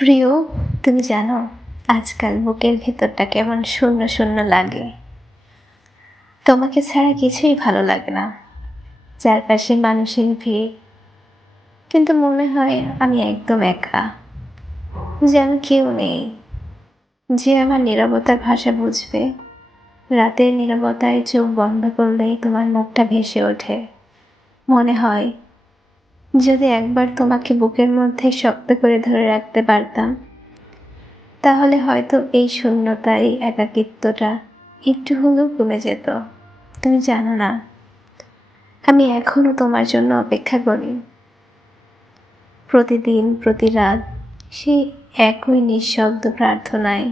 প্রিয়, তুমি জানো আজকাল বুকের ভেতরটা কেমন শূন্য শূন্য লাগে। তোমাকে ছাড়া কিছুই ভালো লাগে না, চারপাশে মানুষের ভিড়, কিন্তু মনে হয় আমি একদম একা, যেন কেউ নেই যে আমার নীরবতার ভাষা বুঝবে। রাতের নীরবতায় চোখ বন্ধ করলেই তোমার মুখটা ভেসে ওঠে। মনে হয় যদি একবার তোমাকে বুকের মধ্যে শক্ত করে ধরে রাখতে পারতাম, তাহলে হয়তো এই শূন্যতা, এই একাকিত্বটা একটু হলেও কমে যেত। তুমি জানো না, আমি এখনো তোমার জন্য অপেক্ষা করি, প্রতিদিন প্রতি রাত সেই একই নিঃশব্দ প্রার্থনায়।